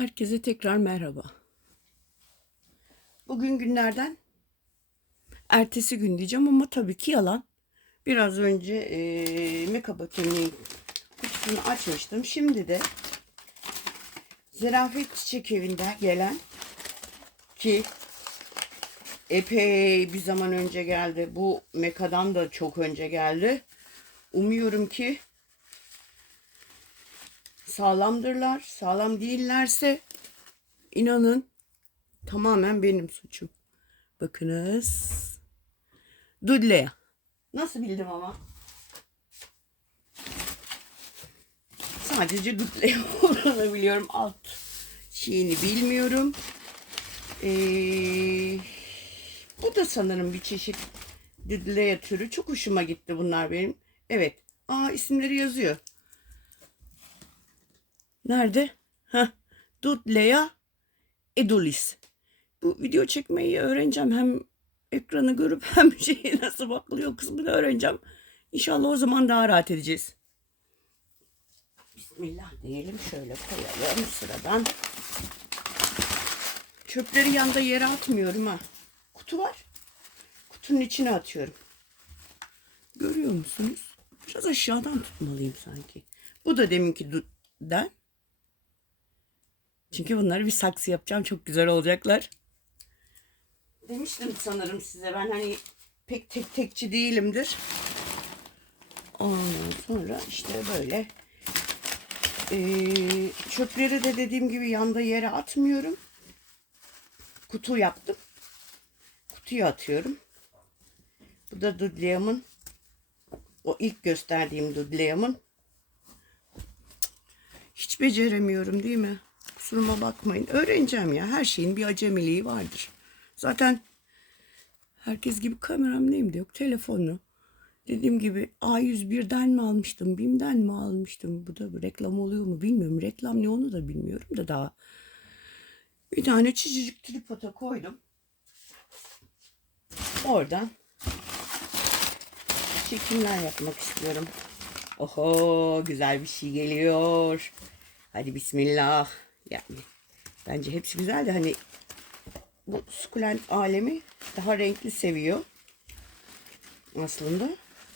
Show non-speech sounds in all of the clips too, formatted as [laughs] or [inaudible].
Herkese tekrar merhaba. Bugün günlerden ertesi gün diyeceğim ama tabii ki yalan. Biraz önce eee make-up atölyenin kutusunu açmıştım. Şimdi de Zerafet Çiçek Evi'nde gelen ki epey bir zaman önce geldi. Bu Meka'dan da çok önce geldi. Umuyorum ki sağlamdırlar. Sağlam değillerse inanın tamamen benim suçum. Bakınız. Dudlea. Nasıl bildim ama? Sadece Dudlea [laughs] olduğunu biliyorum. Alt şeyini bilmiyorum. Ee, bu da sanırım bir çeşit Dudlea türü. Çok hoşuma gitti bunlar benim. Evet. Aa isimleri yazıyor. Nerede? Heh. Dudlea Edulis. Bu video çekmeyi öğreneceğim. Hem ekranı görüp [laughs] hem şeyi nasıl bakılıyor kısmını öğreneceğim. İnşallah o zaman daha rahat edeceğiz. Bismillah diyelim. Şöyle koyalım sıradan. Çöpleri yanda yere atmıyorum ha. Kutu var. Kutunun içine atıyorum. Görüyor musunuz? Biraz aşağıdan tutmalıyım sanki. Bu da deminki den. Çünkü bunları bir saksı yapacağım. Çok güzel olacaklar. Demiştim sanırım size ben hani pek tek tekçi değilimdir. Ondan sonra işte böyle ee, çöpleri de dediğim gibi yanda yere atmıyorum. Kutu yaptım. Kutuya atıyorum. Bu da Dudleyam'ın o ilk gösterdiğim Dudleyam'ın hiç beceremiyorum değil mi? Kusuruma bakmayın. Öğreneceğim ya. Her şeyin bir acemiliği vardır. Zaten herkes gibi kameram neyim de yok. Telefonu. Dediğim gibi A101'den mi almıştım, BİM'den mi almıştım? Bu da reklam oluyor mu bilmiyorum. Reklam ne onu da bilmiyorum da daha. Bir tane çizicik tripoda koydum. Oradan çekimler yapmak istiyorum. Oho güzel bir şey geliyor. Hadi bismillah. Yani bence hepsi güzel de hani bu sukulent alemi daha renkli seviyor aslında.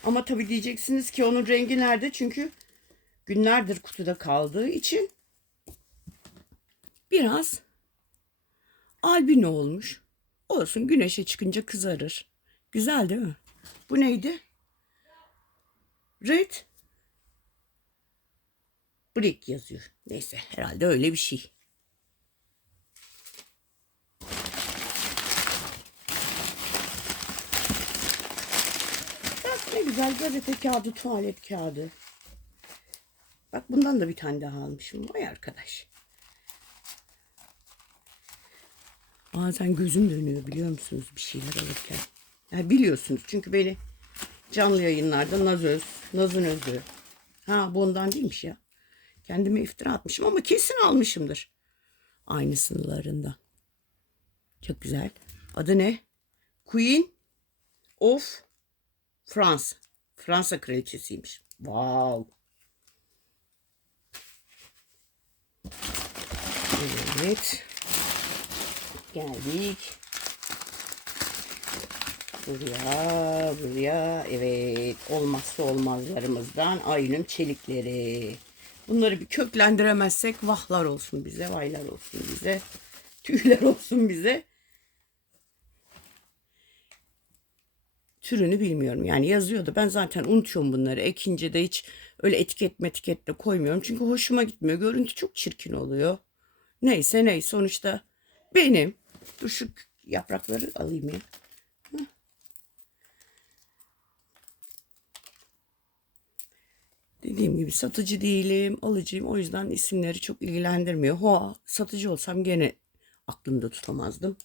Ama tabii diyeceksiniz ki onun rengi nerede? Çünkü günlerdir kutuda kaldığı için biraz albino olmuş. Olsun güneşe çıkınca kızarır. Güzel değil mi? Bu neydi? Red Brick yazıyor. Neyse herhalde öyle bir şey. Bak ne güzel gazete kağıdı, tuvalet kağıdı. Bak bundan da bir tane daha almışım. Vay arkadaş. Bazen gözüm dönüyor biliyor musunuz bir şeyler alırken. Yani biliyorsunuz çünkü beni canlı yayınlarda Nazöz, Nazın Özü. Ha bundan değilmiş ya. Kendime iftira atmışım ama kesin almışımdır. Aynısılarından. Çok güzel. Adı ne? Queen of France. Fransa kraliçesiymiş. Wow. Evet. Geldik. Buraya, buraya. Evet. Olmazsa olmazlarımızdan ayının çelikleri. Bunları bir köklendiremezsek vahlar olsun bize, vaylar olsun bize, tüyler olsun bize. Türünü bilmiyorum. Yani yazıyordu. Ben zaten unutuyorum bunları. Ekince de hiç öyle etiket metiketle koymuyorum. Çünkü hoşuma gitmiyor. Görüntü çok çirkin oluyor. Neyse neyse sonuçta benim. Dur şu yaprakları alayım ya. Dediğim gibi satıcı değilim, alıcıyım. O yüzden isimleri çok ilgilendirmiyor. Hoa, satıcı olsam gene aklımda tutamazdım.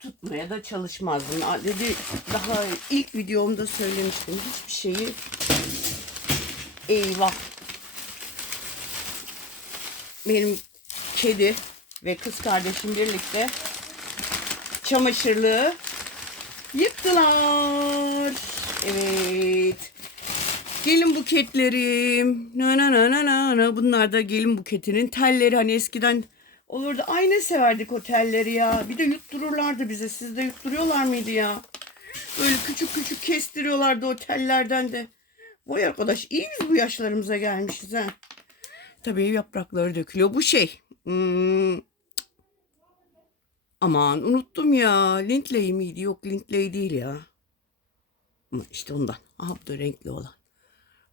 Tutmaya da çalışmazdım. Dedi, daha ilk videomda söylemiştim. Hiçbir şeyi eyvah. Benim kedi ve kız kardeşim birlikte çamaşırlığı yıktılar. Evet. Buketlerim. Na na na na na na. Bunlar da gelin buketinin telleri. Hani eskiden Olurdu. Ay ne severdik otelleri ya. Bir de yuttururlardı bize. Sizde yutturuyorlar mıydı ya? Böyle küçük küçük kestiriyorlardı otellerden de. Vay arkadaş iyi biz bu yaşlarımıza gelmişiz ha. Tabii yaprakları dökülüyor. Bu şey. hmm, Aman unuttum ya. Lintley miydi? Yok Lintley değil ya. Ama işte ondan. Aha bu da renkli olan.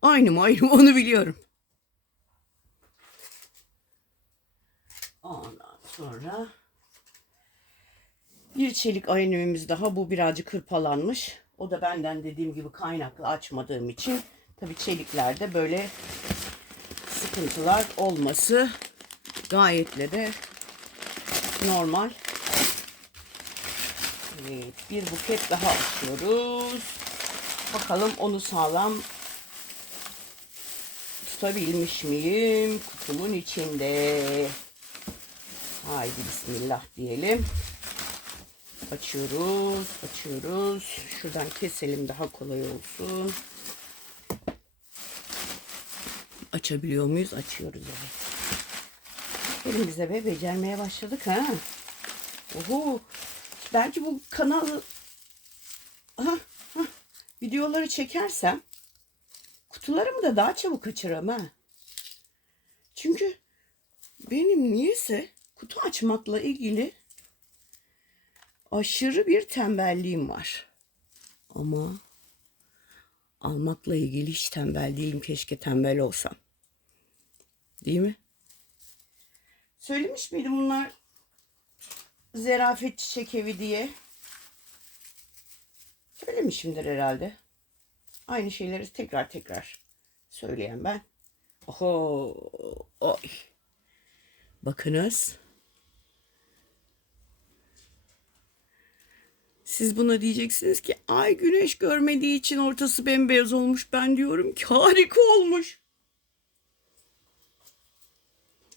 Aynı mı aynı mı onu biliyorum. Ondan sonra bir çelik aynamız daha. Bu birazcık hırpalanmış. O da benden dediğim gibi kaynaklı açmadığım için. Tabii çeliklerde böyle sıkıntılar olması gayetle de normal. Evet, bir buket daha açıyoruz. Bakalım onu sağlam tutabilmiş miyim kutumun içinde. Haydi bismillah diyelim. Açıyoruz, açıyoruz. Şuradan keselim daha kolay olsun. Açabiliyor muyuz? Açıyoruz evet. Gelin bize be becermeye başladık ha. Oho. Belki bu kanalı Aha, aha. videoları çekersem kutularımı da daha çabuk açarım ha. Çünkü benim niyeyse kutu açmakla ilgili aşırı bir tembelliğim var. Ama almakla ilgili hiç tembel değilim. Keşke tembel olsam. Değil mi? Söylemiş miydim bunlar zerafet çiçek evi diye? Söylemişimdir herhalde. Aynı şeyleri tekrar tekrar söyleyen ben. Oho, oy. Bakınız. Siz buna diyeceksiniz ki ay güneş görmediği için ortası bembeyaz olmuş. Ben diyorum ki harika olmuş.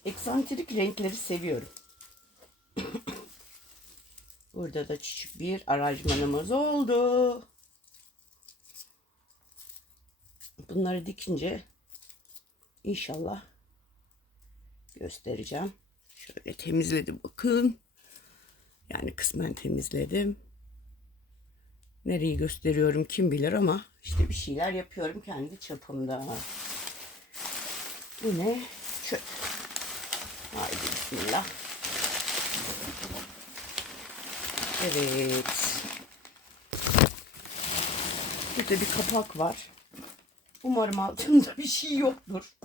Eksantrik renkleri seviyorum. [clears throat] Burada da küçük bir aranjmanımız oldu. Bunları dikince inşallah göstereceğim. Şöyle temizledim bakın. Yani kısmen temizledim. Nereyi gösteriyorum kim bilir ama işte bir şeyler yapıyorum kendi çapımda. Bu ne? Çöp. Haydi bismillah. Evet. Burada bir kapak var. Umarım altında bir şey yoktur.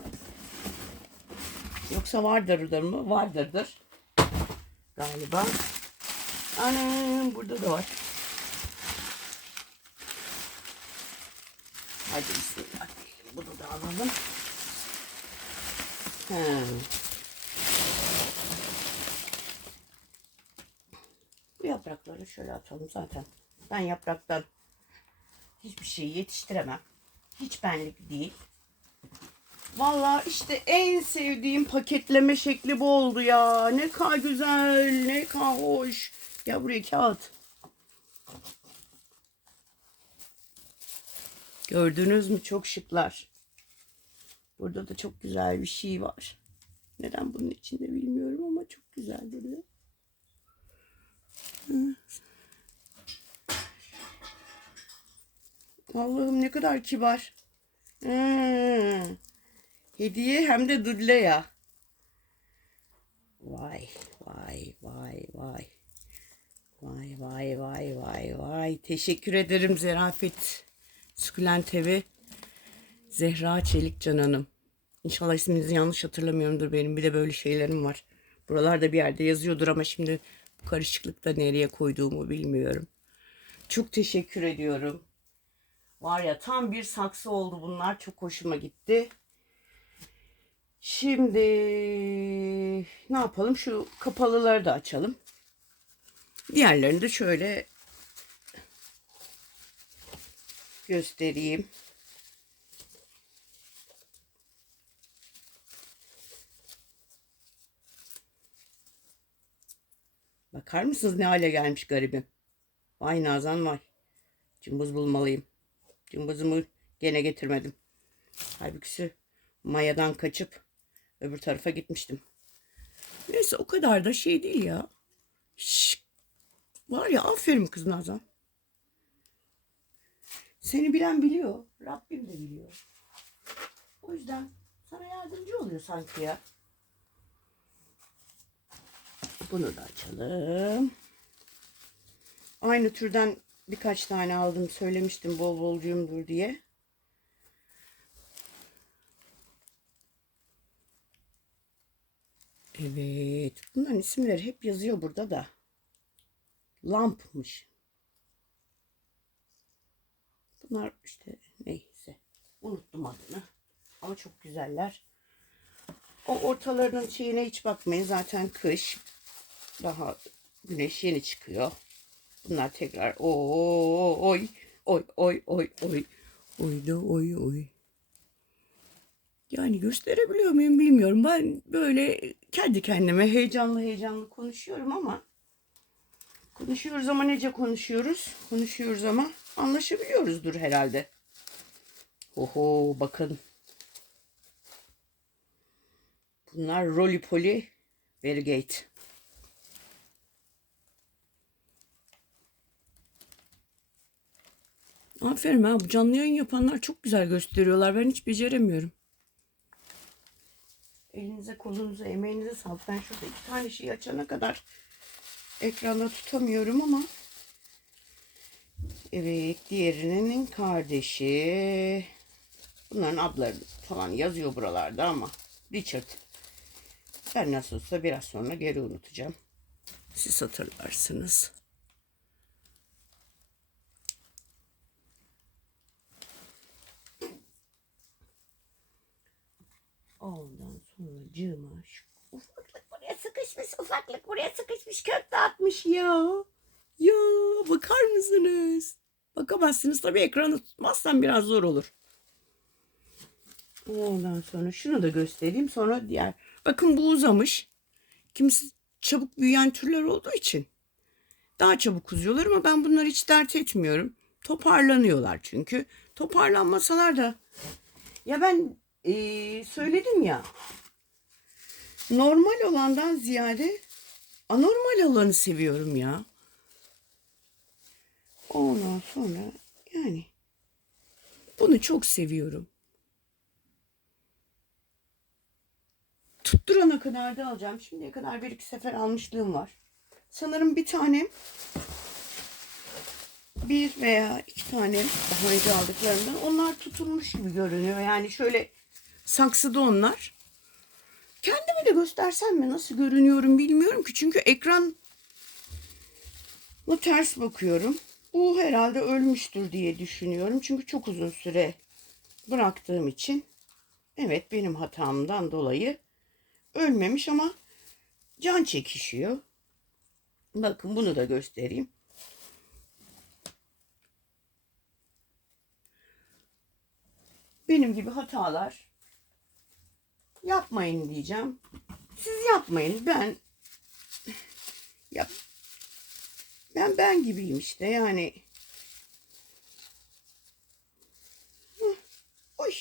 Yoksa vardırdır mı? Vardırdır. Galiba. Anam burada da var. Hadi bismillah. Bunu da alalım. He. Bu yaprakları şöyle atalım zaten. Ben yapraktan hiçbir şey yetiştiremem. Hiç benlik değil. Vallahi işte en sevdiğim paketleme şekli bu oldu ya. Ne kadar güzel, ne kadar hoş. Ya buraya kağıt. Gördünüz mü? Çok şıklar. Burada da çok güzel bir şey var. Neden bunun içinde bilmiyorum ama çok güzel duruyor. Allah'ım ne kadar kibar. Hı. Hediye hem de duble ya. Vay vay vay vay. Vay vay vay vay vay. Teşekkür ederim Zerafet. Sukulent evi. Zehra Çelik Can Hanım. İnşallah isminizi yanlış hatırlamıyorumdur benim. Bir de böyle şeylerim var. Buralarda bir yerde yazıyordur ama şimdi bu karışıklıkta nereye koyduğumu bilmiyorum. Çok teşekkür ediyorum. Var ya tam bir saksı oldu bunlar. Çok hoşuma gitti. Şimdi ne yapalım? Şu kapalıları da açalım. Diğerlerini de şöyle göstereyim. Bakar mısınız ne hale gelmiş garibim? Vay Nazan vay. Cımbız bulmalıyım. Cımbızımı gene getirmedim. Halbuki mayadan kaçıp öbür tarafa gitmiştim. Neyse o kadar da şey değil ya. Şşş. Var ya aferin kız Nazan. Seni bilen biliyor. Rabbim de biliyor. O yüzden sana yardımcı oluyor sanki ya. Bunu da açalım. Aynı türden birkaç tane aldım. Söylemiştim bol bolcuyumdur diye. Evet. Bunların isimleri hep yazıyor burada da. Lampmış. Bunlar işte neyse. Unuttum adını. Ama çok güzeller. O ortalarının şeyine hiç bakmayın. Zaten kış. Daha güneş yeni çıkıyor. Bunlar tekrar oy oy oy oy oy oy da oy oy. Yani gösterebiliyor muyum bilmiyorum. Ben böyle kendi kendime heyecanlı heyecanlı konuşuyorum ama konuşuyoruz ama nece konuşuyoruz? Konuşuyoruz ama anlaşabiliyoruzdur herhalde. Oho bakın. Bunlar Roly Poly Varigate. Aferin ha bu canlı yayın yapanlar çok güzel gösteriyorlar. Ben hiç beceremiyorum. Elinize kolunuza emeğinize sağlık. Ben şurada iki tane şey açana kadar ekranda tutamıyorum ama evet diğerinin kardeşi bunların adları falan yazıyor buralarda ama Richard ben nasıl olsa biraz sonra geri unutacağım. Siz hatırlarsınız. Ondan sonra cığıma şu ufaklık buraya sıkışmış ufaklık buraya sıkışmış kök dağıtmış ya. Ya bakar mısınız? Bakamazsınız tabii ekranı tutmazsan biraz zor olur. Ondan sonra şunu da göstereyim sonra diğer. Bakın bu uzamış. Kimisi çabuk büyüyen türler olduğu için daha çabuk uzuyorlar ama ben bunları hiç dert etmiyorum. Toparlanıyorlar çünkü. Toparlanmasalar da ya ben eee, söyledim ya normal olandan ziyade anormal olanı seviyorum ya. Ondan sonra yani bunu çok seviyorum. Tutturana kadar da alacağım. Şimdiye kadar bir iki sefer almışlığım var. Sanırım bir tanem bir veya iki tane daha önce aldıklarımdan onlar tutulmuş gibi görünüyor. Yani şöyle saksıda onlar. Kendimi de göstersem mi nasıl görünüyorum bilmiyorum ki. Çünkü ekran bu ters bakıyorum. Bu herhalde ölmüştür diye düşünüyorum. Çünkü çok uzun süre bıraktığım için. Evet benim hatamdan dolayı ölmemiş ama can çekişiyor. Bakın bunu da göstereyim. Benim gibi hatalar yapmayın diyeceğim. Siz yapmayın. Ben yap ben ben gibiyim işte yani. Oy.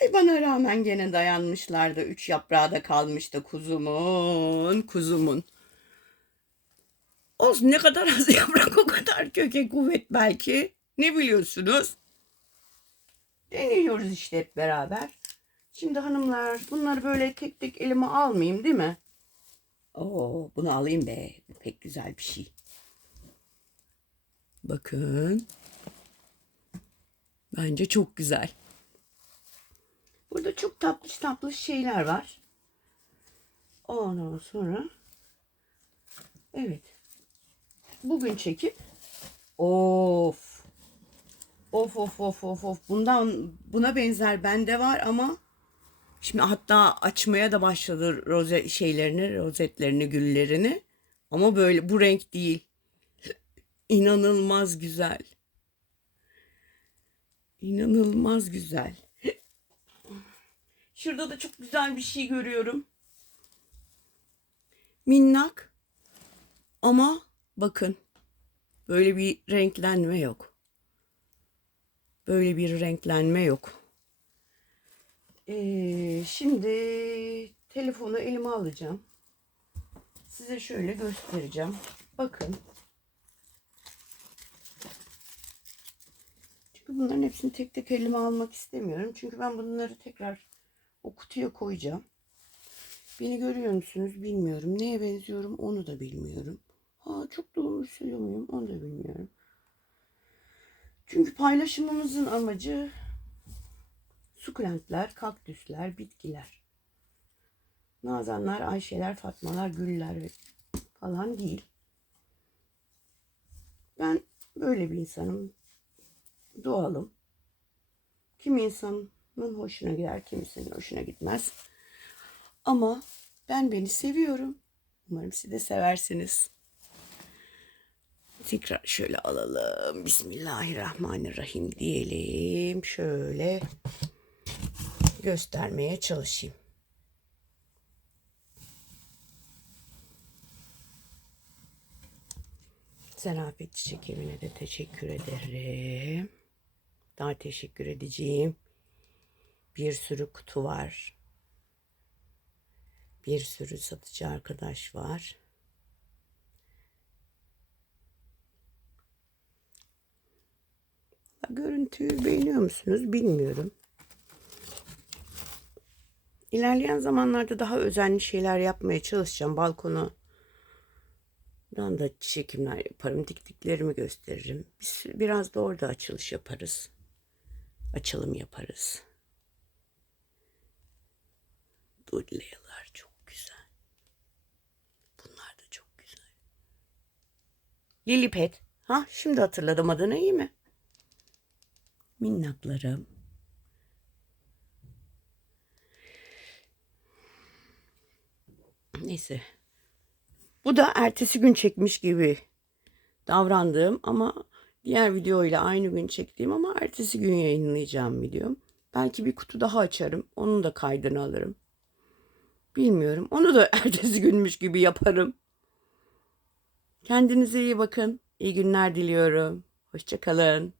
Ay bana rağmen gene dayanmışlar da üç yaprağı da kalmış da kuzumun kuzumun. Olsun ne kadar az [laughs] yaprak o kadar köke kuvvet belki. Ne biliyorsunuz? Deniyoruz işte hep beraber. Şimdi hanımlar bunları böyle tek tek elime almayayım değil mi? Oo, bunu alayım be. Bu pek güzel bir şey. Bakın. Bence çok güzel. Burada çok tatlış tatlış şeyler var. Ondan sonra evet. Bugün çekip of Of of of of of. Bundan buna benzer bende var ama şimdi hatta açmaya da başladı roze şeylerini, rozetlerini, güllerini. Ama böyle bu renk değil. İnanılmaz güzel. İnanılmaz güzel. Şurada da çok güzel bir şey görüyorum. Minnak. Ama bakın böyle bir renklenme yok. Böyle bir renklenme yok. Ee, şimdi telefonu elime alacağım. Size şöyle göstereceğim. Bakın. Çünkü bunların hepsini tek tek elime almak istemiyorum. Çünkü ben bunları tekrar o kutuya koyacağım. Beni görüyor musunuz bilmiyorum. Neye benziyorum onu da bilmiyorum. Ha çok doğru söylüyor muyum onu da bilmiyorum. Çünkü paylaşımımızın amacı sukulentler, kaktüsler, bitkiler. Nazanlar, Ayşeler, Fatmalar, Güller falan değil. Ben böyle bir insanım. Doğalım. Kim insanın hoşuna gider, kimisinin hoşuna gitmez. Ama ben beni seviyorum. Umarım siz de seversiniz. Tekrar şöyle alalım. Bismillahirrahmanirrahim diyelim. Şöyle göstermeye çalışayım. Serafet Çiçek Evi'ne de teşekkür ederim. Daha teşekkür edeceğim. Bir sürü kutu var. Bir sürü satıcı arkadaş var. Görüntüyü beğeniyor musunuz bilmiyorum. İlerleyen zamanlarda daha özenli şeyler yapmaya çalışacağım. Balkonu dan da çekimler yaparım. Diktiklerimi gösteririm. Biz biraz da orada açılış yaparız. Açılım yaparız. Dudleyalar çok güzel. Bunlar da çok güzel. Lilipet. Ha şimdi hatırladım adını iyi mi? Minnaklarım. Neyse. Bu da ertesi gün çekmiş gibi davrandığım ama diğer video ile aynı gün çektiğim ama ertesi gün yayınlayacağım videom. Belki bir kutu daha açarım. Onun da kaydını alırım. Bilmiyorum. Onu da [laughs] ertesi günmüş gibi yaparım. Kendinize iyi bakın. İyi günler diliyorum. Hoşçakalın.